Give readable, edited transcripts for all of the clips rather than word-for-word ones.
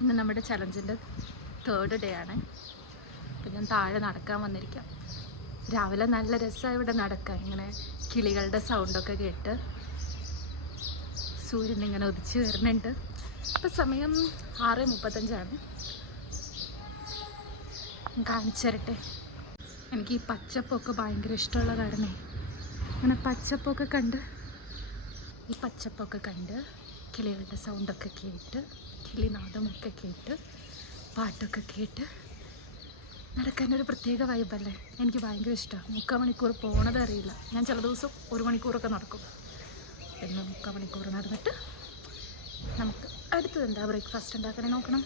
ഇന്ന് നമ്മുടെ ചലഞ്ചിൻ്റെ 3rd day ആണ്. അപ്പം ഞാൻ താഴെ നടക്കാൻ വന്നിരിക്കാം. രാവിലെ നല്ല രസമായി ഇവിടെ നടക്കാൻ, ഇങ്ങനെ കിളികളുടെ സൗണ്ടൊക്കെ കേട്ട് സൂര്യൻ ഇങ്ങനെ ഉദിച്ച് വരുന്നുണ്ട്. ഇപ്പം സമയം 6:35 കാണിച്ചു തരട്ടെ. എനിക്ക് ഈ പച്ചപ്പൊക്കെ ഭയങ്കര ഇഷ്ടമുള്ള കാരണേ ഇങ്ങനെ പച്ചപ്പൊക്കെ കണ്ട് കിളികളുടെ സൗണ്ടൊക്കെ കേട്ട് കിളിനാദമൊക്കെ കേട്ട് പാട്ടൊക്കെ കേട്ട് നടക്കാനൊരു പ്രത്യേക വൈബല്ലേ. എനിക്ക് ഭയങ്കര ഇഷ്ടമാണ്. 3/4 മണിക്കൂർ പോണത് അറിയില്ല. ഞാൻ ചില ദിവസം 1 മണിക്കൂറൊക്കെ നടക്കും. എന്ന് 3/4 മണിക്കൂർ നടന്നിട്ട് നമുക്ക് അടുത്തത് എന്താ ബ്രേക്ക്ഫാസ്റ്റ് ഉണ്ടാക്കണേ നോക്കണം.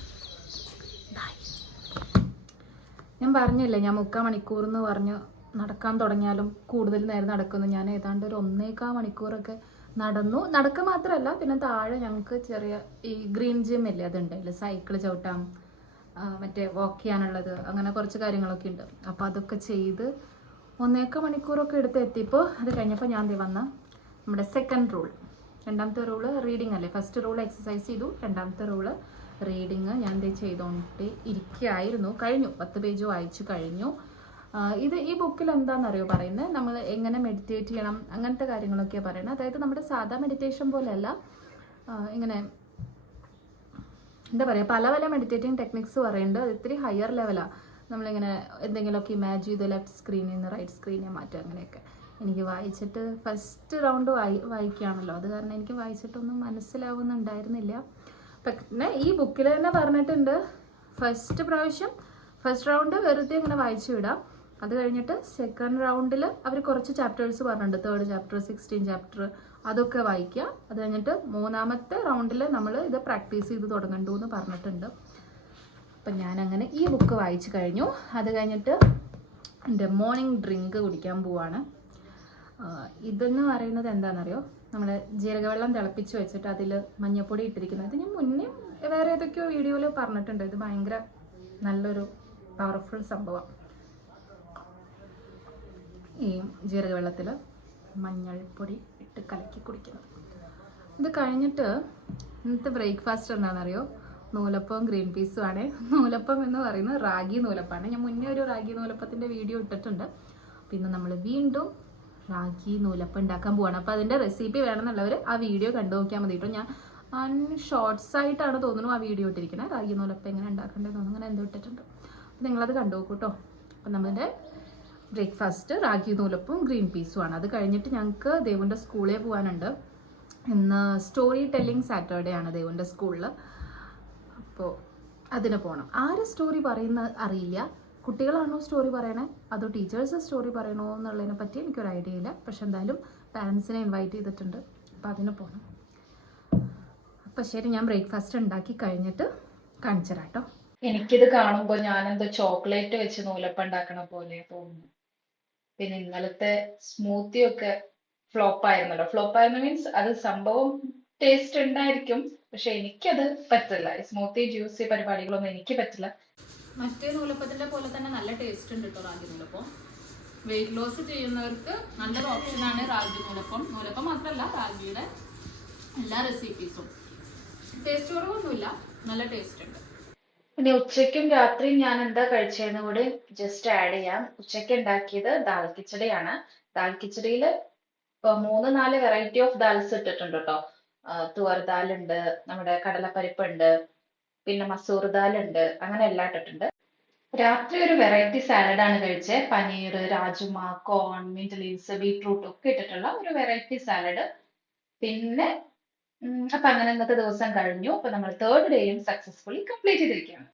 ബായ്. ഞാൻ പറഞ്ഞില്ലേ, ഞാൻ 3/4 മണിക്കൂർ എന്ന് പറഞ്ഞ് നടക്കാൻ തുടങ്ങിയാലും കൂടുതൽ നേരം നടക്കുന്നു. ഞാൻ ഏതാണ്ട് ഒരു 1.25 മണിക്കൂറൊക്കെ നടക്കുക മാത്രമല്ല, പിന്നെ താഴെ ഞങ്ങൾക്ക് ചെറിയ ഈ ഗ്രീൻ ജിം ഇല്ലേ, അതുണ്ട്. സൈക്കിൾ ചവിട്ടാം, മറ്റേ വാക്ക് ചെയ്യാനുള്ളത്, അങ്ങനെ കുറച്ച് കാര്യങ്ങളൊക്കെ ഉണ്ട്. അപ്പോൾ അതൊക്കെ ചെയ്ത് 1.25 മണിക്കൂറൊക്കെ എടുത്ത് എത്തിയപ്പോൾ അത് കഴിഞ്ഞപ്പോൾ ഞാൻ വന്ന നമ്മുടെ സെക്കൻഡ് റൂൾ, രണ്ടാമത്തെ റൂള് റീഡിങ് അല്ലേ. ഫസ്റ്റ് റൂൾ എക്സസൈസ് ചെയ്തു, രണ്ടാമത്തെ റൂള് റീഡിങ് ഞാൻ ചെയ്തുകൊണ്ട് ഇരിക്കുകയായിരുന്നു. കഴിഞ്ഞു, 10 പേജ് വായിച്ചു കഴിഞ്ഞു. ഈ ബുക്കിൽ എന്താണെന്നറിയോ പറയുന്നത്, നമ്മൾ എങ്ങനെ മെഡിറ്റേറ്റ് ചെയ്യണം അങ്ങനത്തെ കാര്യങ്ങളൊക്കെയാണ് പറയുന്നത്. അതായത് നമ്മുടെ സാധാ മെഡിറ്റേഷൻ പോലെയല്ല, ഇങ്ങനെ എന്താ പറയുക, പല പല മെഡിറ്റേറ്റിംഗ് ടെക്നിക്സ് പറയുന്നുണ്ട്. അത് ഇത്തിരി ഹയർ ലെവലാണ്. നമ്മളിങ്ങനെ എന്തെങ്കിലുമൊക്കെ ഇമാജിൻ ചെയ്ത് ലെഫ്റ്റ് സ്ക്രീനിൽ നിന്ന് റൈറ്റ് സ്ക്രീനിൽ മാറ്റുക, അങ്ങനെയൊക്കെ. എനിക്ക് വായിച്ചിട്ട് ഫസ്റ്റ് റൗണ്ട് വായിക്കുകയാണല്ലോ, അത് കാരണം എനിക്ക് വായിച്ചിട്ടൊന്നും മനസ്സിലാവുന്നുണ്ടായിരുന്നില്ല. പിന്നെ ഈ ബുക്കിൽ തന്നെ പറഞ്ഞിട്ടുണ്ട്, ഫസ്റ്റ് റൗണ്ട് വെറുതെ ഇങ്ങനെ വായിച്ചു വിടാം. അത് കഴിഞ്ഞിട്ട് സെക്കൻഡ് റൗണ്ടിൽ അവർ കുറച്ച് ചാപ്റ്റേഴ്സ് പറഞ്ഞിട്ടുണ്ട്, 3rd ചാപ്റ്റർ, 16 ചാപ്റ്റർ, അതൊക്കെ വായിക്കുക. അത് കഴിഞ്ഞിട്ട് 3ാമത്തെ റൗണ്ടിൽ നമ്മൾ ഇത് പ്രാക്ടീസ് ചെയ്ത് തുടങ്ങണ്ടു എന്ന് പറഞ്ഞിട്ടുണ്ട്. അപ്പം ഞാനങ്ങനെ ഈ ബുക്ക് വായിച്ചു കഴിഞ്ഞു. അത് കഴിഞ്ഞിട്ട് എൻ്റെ മോർണിംഗ് ഡ്രിങ്ക് കുടിക്കാൻ പോവാണ്. ഇതെന്ന് പറയുന്നത് എന്താണെന്നറിയോ, നമ്മൾ ജീരകവെള്ളം തിളപ്പിച്ച് വെച്ചിട്ട് അതിൽ മഞ്ഞൾപ്പൊടി ഇട്ടിരിക്കുന്നത്. ഇത് ഞാൻ മുന്നേ വേറെ ഏതൊക്കെയോ വീഡിയോയിൽ പറഞ്ഞിട്ടുണ്ട്. ഇത് ഭയങ്കര നല്ലൊരു പവർഫുൾ സംഭവമാണ്. ഈ ജീരകവെള്ളത്തിൽ മഞ്ഞൾപ്പൊടി ഇട്ട് കലക്കി കുടിക്കുന്നത്. ഇത് കഴിഞ്ഞിട്ട് ഇന്നത്തെ ബ്രേക്ക്ഫാസ്റ്റ് എന്താണെന്നറിയോ, നൂലപ്പവും ഗ്രീൻ പീസും ആണ്. നൂലപ്പം എന്ന് പറയുന്നത് റാഗി നൂലപ്പാണ്. ഞാൻ മുന്നേ ഒരു റാഗി നൂലപ്പത്തിൻ്റെ വീഡിയോ ഇട്ടിട്ടുണ്ട്. പിന്നെ നമ്മൾ വീണ്ടും റാഗി നൂലപ്പം ഉണ്ടാക്കാൻ പോവാണ്. അപ്പോൾ അതിൻ്റെ റെസിപ്പി വേണമെന്നുള്ളവർ ആ വീഡിയോ കണ്ടു നോക്കിയാൽ മതി കേട്ടോ. ഞാൻ ഷോർട്സ് ആയിട്ടാണ് തോന്നുന്നു ആ വീഡിയോ ഇട്ടിരിക്കുന്നത്. റാഗി നൂലപ്പം എങ്ങനെ ഉണ്ടാക്കേണ്ടത് തോന്നുന്നു, അങ്ങനെ എന്തോ ഇട്ടിട്ടുണ്ട്. അപ്പോൾ നിങ്ങളത് കണ്ടു നോക്കൂ കേട്ടോ. അപ്പം നമ്മുടെ ബ്രേക്ക്ഫാസ്റ്റ് റാഗി നൂലപ്പും ഗ്രീൻ പീസും ആണ്. അത് കഴിഞ്ഞിട്ട് ഞങ്ങൾക്ക് ദേവുൻ്റെ സ്കൂളിൽ പോകാനുണ്ട്. ഇന്ന് സ്റ്റോറി ടെല്ലിംഗ് സാറ്റർഡേ ആണ് ദേവുൻ്റെ സ്കൂളിൽ. അപ്പോൾ അതിന് പോകണം. ആര് സ്റ്റോറി പറയുന്നത് അറിയില്ല. കുട്ടികളാണോ സ്റ്റോറി പറയണേ അതോ ടീച്ചേഴ്സ് സ്റ്റോറി പറയണോ എന്നുള്ളതിനെ പറ്റി എനിക്കൊരു ഐഡിയ ഇല്ല. പക്ഷെ എന്തായാലും പാരൻസിനെ ഇൻവൈറ്റ് ചെയ്തിട്ടുണ്ട്. അപ്പോൾ അതിന് പോകണം. അപ്പോൾ ശരി, ഞാൻ ബ്രേക്ക്ഫാസ്റ്റ് ഉണ്ടാക്കി കഴിഞ്ഞിട്ട് കാണിച്ചു തരാം കേട്ടോ. എനിക്കിത് കാണുമ്പോൾ ഞാനെന്തോ ചോക്ലേറ്റ് വെച്ച് നൂലപ്പം ഉണ്ടാക്കണ പോലെ തോന്നുന്നു. പിന്നെ ഇന്നലത്തെ സ്മൂത്തി ഒക്കെ ഫ്ലോപ്പ് ആയിരുന്നല്ലോ മീൻസ് അത് സംഭവം ടേസ്റ്റ് ഉണ്ടായിരിക്കും, പക്ഷെ എനിക്കത് പറ്റില്ല. സ്മൂത്തി ജ്യൂസി പരിപാടികളൊന്നും എനിക്ക് പറ്റില്ല. മറ്റേ നൂലപ്പത്തിന്റെ പോലെ തന്നെ നല്ല ടേസ്റ്റ് ഉണ്ട് കേട്ടോ റാഗി നൂലപ്പം. വെയിറ്റ് ലോസ് ചെയ്യുന്നവർക്ക് നല്ലൊരു ഓപ്ഷനാണ് റാഗി നൂലപ്പം. നൂലപ്പം മാത്രമല്ല, റാഗിയുടെ എല്ലാ റെസിപ്പീസും ടേസ്റ്റ് കുറവൊന്നുമില്ല, നല്ല ടേസ്റ്റ് ഉണ്ട്. പിന്നെ ഉച്ചയ്ക്കും രാത്രിയും ഞാൻ എന്താ കഴിച്ചതെന്ന് കൂടി ജസ്റ്റ് ആഡ് ചെയ്യാം. ഉച്ചയ്ക്ക് ഉണ്ടാക്കിയത് ദാൽ കിച്ചടിയാണ്. ദാൽ കിച്ചടിയിൽ 3-4 വെറൈറ്റി ഓഫ് ദാൽസ് ഇട്ടിട്ടുണ്ട് കേട്ടോ. തുവർ ദാൽ ഉണ്ട്, നമ്മുടെ കടലപ്പരിപ്പ് ഉണ്ട്, പിന്നെ മസൂർ ദാൽ ഉണ്ട്, അങ്ങനെ എല്ലാം ഇട്ടിട്ടുണ്ട്. രാത്രി ഒരു വെറൈറ്റി സാലഡാണ് കഴിച്ചത്. പനീർ, രാജുമ, കോൺ, മിന്റ് ലീവ്സ്, ബീട്രൂട്ട് ഒക്കെ ഇട്ടിട്ടുള്ള ഒരു വെറൈറ്റി സാലഡ്. പിന്നെ അപ്പൊ അങ്ങനെ ഇന്നത്തെ ദിവസം കഴിഞ്ഞു. അപ്പൊ നമ്മൾ 3rd ഡേയും സക്സസ്ഫുള്ളി കംപ്ലീറ്റ് ചെയ്തിരിക്കുകയാണ്.